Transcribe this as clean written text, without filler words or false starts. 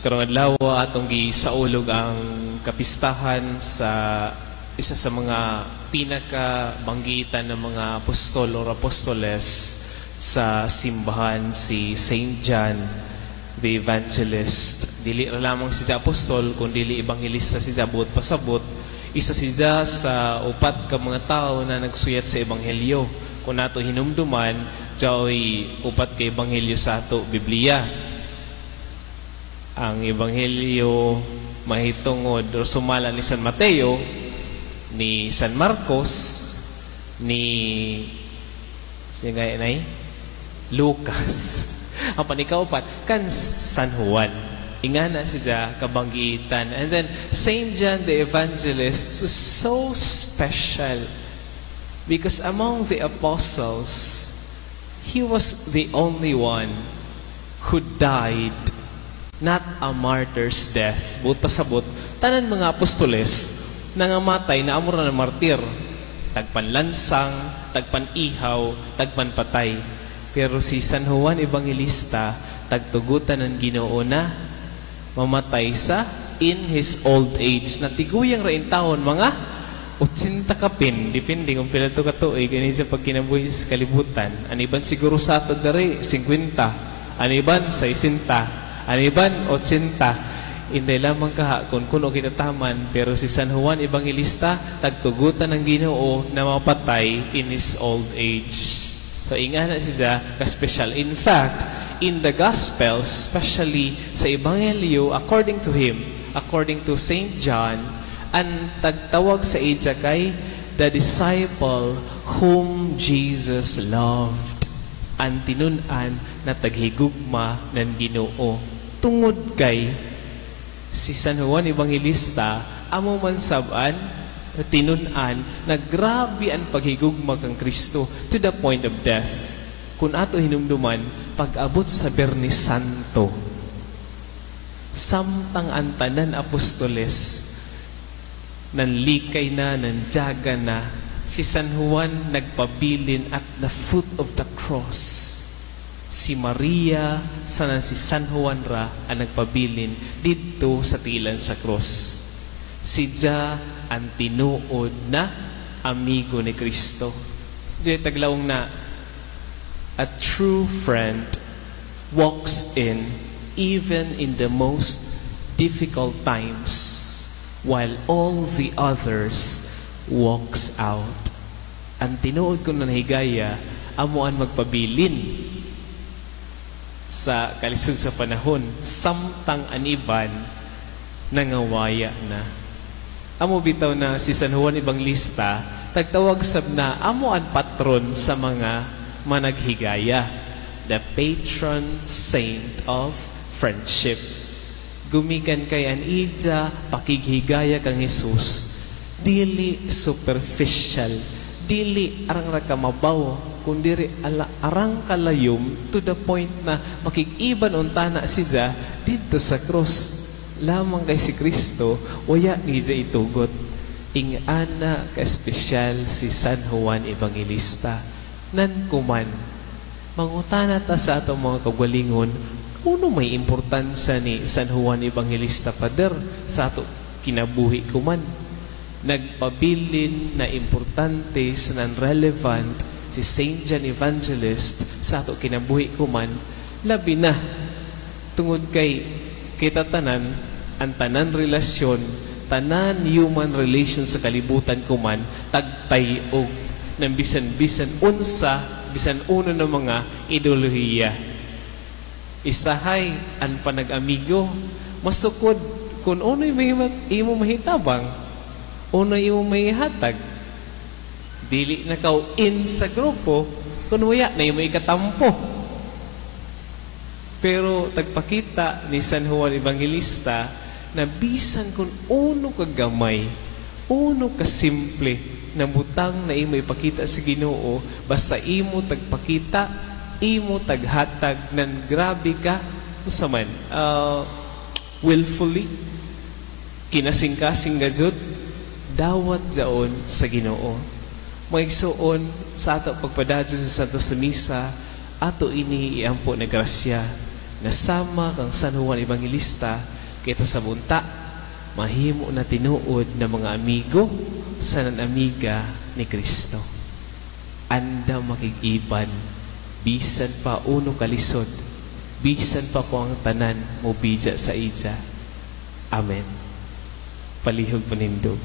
Karong adlaw atong gisaulog ang kapistahan sa isa sa mga pinakabanggitan ng mga apostol o apostoles sa simbahan, si Saint John the Evangelist. Dili ra lamang siya apostol, kundi dili ebanghelista siya buot pasabot. Isa siya sa upat ka mga tao na nagsuyat sa ebanghelyo. Kung nato hinumduman, diya'y upat ka ebanghelyo sa ato Biblia. Ang ebanghelyo mahitungod o sumala ni San Mateo, ni San Marcos, ni Lucas. Ang panikapat kan San Juan. Ingana siya kabanggitan. And then Saint John the Evangelist was so special because among the apostles, he was the only one who died not a martyr's death. Buot pasabot, tanan mga apostoles nangamatay na amura na martir. Tagpanlansang, tagpanihaw, tagpanpatay. Pero si San Juan Evangelista, tagtugutan ng Ginoo na mamatay sa in his old age. Natiguyang rain taon, mga 80 kapin, depende kung pila ito katuig, ganyan sa pagkinabuhi sa kalibutan. Aniban siguro sa ato dari, 50. Aniban, 60. Aniban, 80. Hindi lamang kahakon kuno kita taman, pero si San Juan Evangelista tagtugutan ng Ginoo na mapatay in his old age. So ingana siya ka-special. In fact, in the Gospels, especially sa Ebanghelyo, according to him, according to Saint John, ang tagtawag sa iya kay the disciple whom Jesus loved. Ang tinunan na taghigugma ng Ginoo. Tungod kay si San Juan Evangelista, amo man saban, tinunan, na grabe ang paghigugma kang Kristo to the point of death. Kung ato hinumduman, pag-abot sa Bernis Santo, samtang ang tanan apostoles, nanlikay na, nandiyaga na, si San Juan nagpabilin at the foot of the cross. Si Maria, sanan si San Juan ra, ang nagpabilin dito sa tilan sa cross. Si Dia ang tinuod na amigo ni Kristo. Diya taglawong na, a true friend walks in even in the most difficult times while all the others walks out. Ang tinuod ko na higaya, amuan magpabilin sa kalisod sa panahon, samtang aniban nangawaya na. Amo bitaw na si San Juan Evangelista, tagtawag sab na amo ang patron sa mga managhigaya, the patron saint of friendship. Gumikan kay an ija pakighigaya kang Jesus, dili superficial, dili arang ra kamabaw, kundi arang kalayom to the point na makig-iban untana siya dito sa cross. Lamang kay si Kristo, waya niya itugot. Ingana ka-espesyal si San Juan Evangelista. Nan kuman, mangutana ta sa atong mga kagalingon, uno may importansya ni San Juan Evangelista Pader sa ato kinabuhi kuman. Nagpabilin na importante sa non-relevant si Saint John Evangelist sa ato kinabuhi kuman, labi na tungod kay kita tanan, ang tanan relasyon, tanan human relation sa kalibutan kuman, tagtay og ng bisan-bisan unsa, bisan uno ng mga ideolohiya. Isahay ang panag-amigo, masukod kung uno'y may imo mahitabang, uno'y imo mahihatag. Dili na kau in sa grupo, kung waya na imo ikatampo. Pero tagpakita ni San Juan Evangelista na bisan kung uno kagamay, uno kasimple, na butang na imo ipakita sa Ginoo, basta imo tagpakita, imo taghatag ng grabe ka, usaman, willfully, kinasing-kasing gajud, dawat jaon sa Ginoo. Maigsuon sa ato pagpadadyo sa Santo sa Misa, ato ini iampo na grasya nasama kang San Juan Evangelista, kita sa bunta, mahimo na tinuod na mga amigo sa nanamiga ni Kristo. Anda makikiban, bisan pa uno kalisod, bisan pa ko ang tanan mo bija sa ija. Amen. Palihog panindog.